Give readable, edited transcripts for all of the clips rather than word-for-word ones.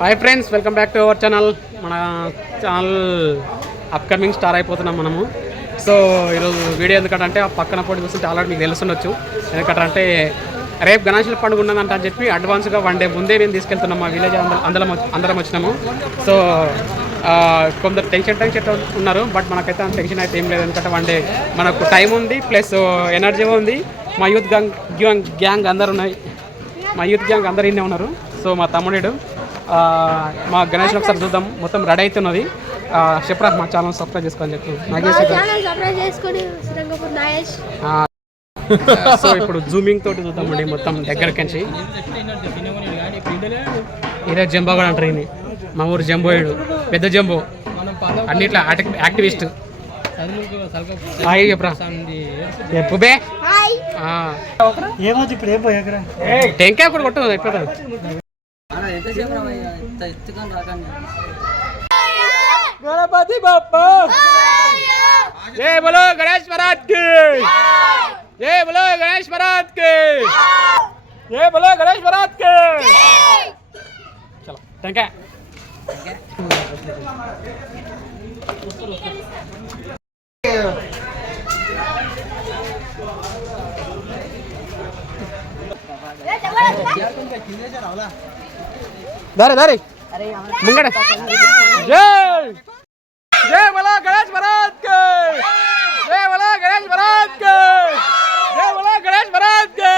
Hi friends, welcome back to our channel. మన channel upcoming star అయిపోతున్నాం మనము. So ఈరోజు వీడియో ఎందుకంటే ఆ పక్కన పోటీ చూస్తుంటే ఆల్రెడీ మీకు తెలుసుండొచ్చు. ఎందుకంటే రేపు గణేశుల పండుగ ఉన్నదంట అని చెప్పి అడ్వాన్స్గా 1 డే ముందే మేము తీసుకెళ్తున్నాం. మా విలేజ్ అందరం వచ్చినాము. సో కొందరు టెన్షన్ ఉన్నారు, బట్ మనకైతే అంత టెన్షన్ అయితే ఏం లేదు. ఎందుకంటే 1 డే మనకు టైం ఉంది, ప్లస్ ఎనర్జీ ఉంది. మా యూత్ గ్యాంగ్ అందరు ఉన్నాయి. మా యూత్ గ్యాంగ్ అందరు ఇన్నే ఉన్నారు. సో మా తమ్ముడు మా గణేష్ ఒకసారి చూద్దాం. మొత్తం రెడీ అవుతున్నది. చెప్పరా మా ఛానల్ సబ్స్క్రైబ్ చేసుకోని చెప్పు. సో ఇప్పుడు జూమింగ్ తోటి చూద్దామండి మొత్తం దగ్గరికి నుంచి. ఇదే జంబో కూడా అంటారు. ఇది మా ఊరు జంబోయుడు, పెద్ద జంబో, అన్నిట్లా యాక్టివిస్ట్. చెప్పరా ఎప్పుబే టెంకాయ కూడా కొట్టు అయిపోతుంది. गणपति बाप्पा जय बोलो गणेश महाराज की जय बोलो गणेश महाराज की जय बोलो गणेश महाराज की चलो थैंक यू दारे दारे मुंगड़ जय जय बोलो गणेश महाराज के जय बोलो गणेश महाराज के जय बोलो गणेश महाराज के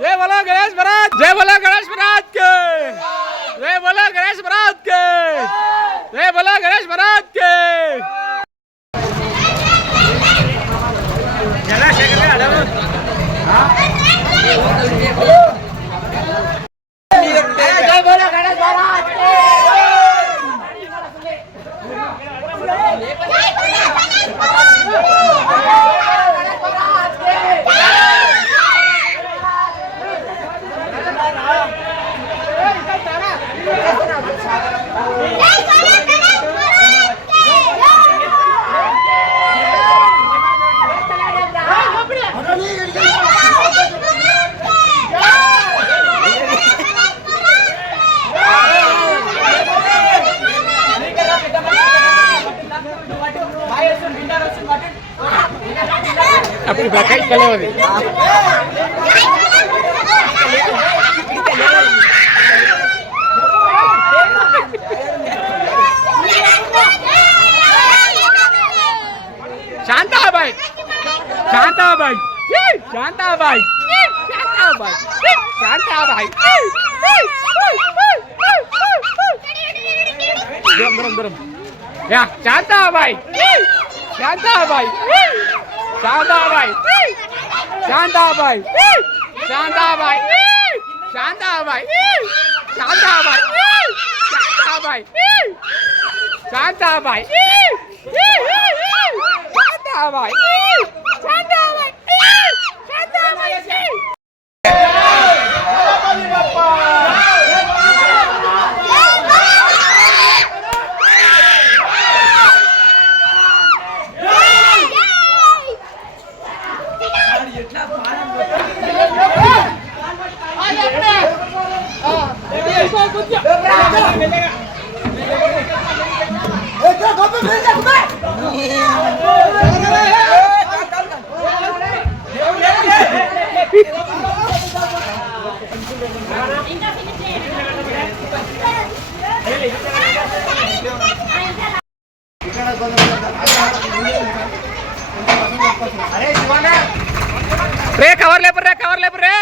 जय बोलो गणेश महाराज जय बोलो गणेश महाराज के जय बोलो गणेश महाराज के जय बोलो गणेश महाराज के अपनी बैकाई चले होगी शांता भाई शांता भाई शांता भाई शांता भाई शांता भाई गरम गरम या शांता भाई शांता भाई शांता भाई शांता भाई शांता भाई शांता भाई शांता भाई शांता भाई शांता भाई शांता भाई शांता भाई शांता भाई रे कवर ले पर रे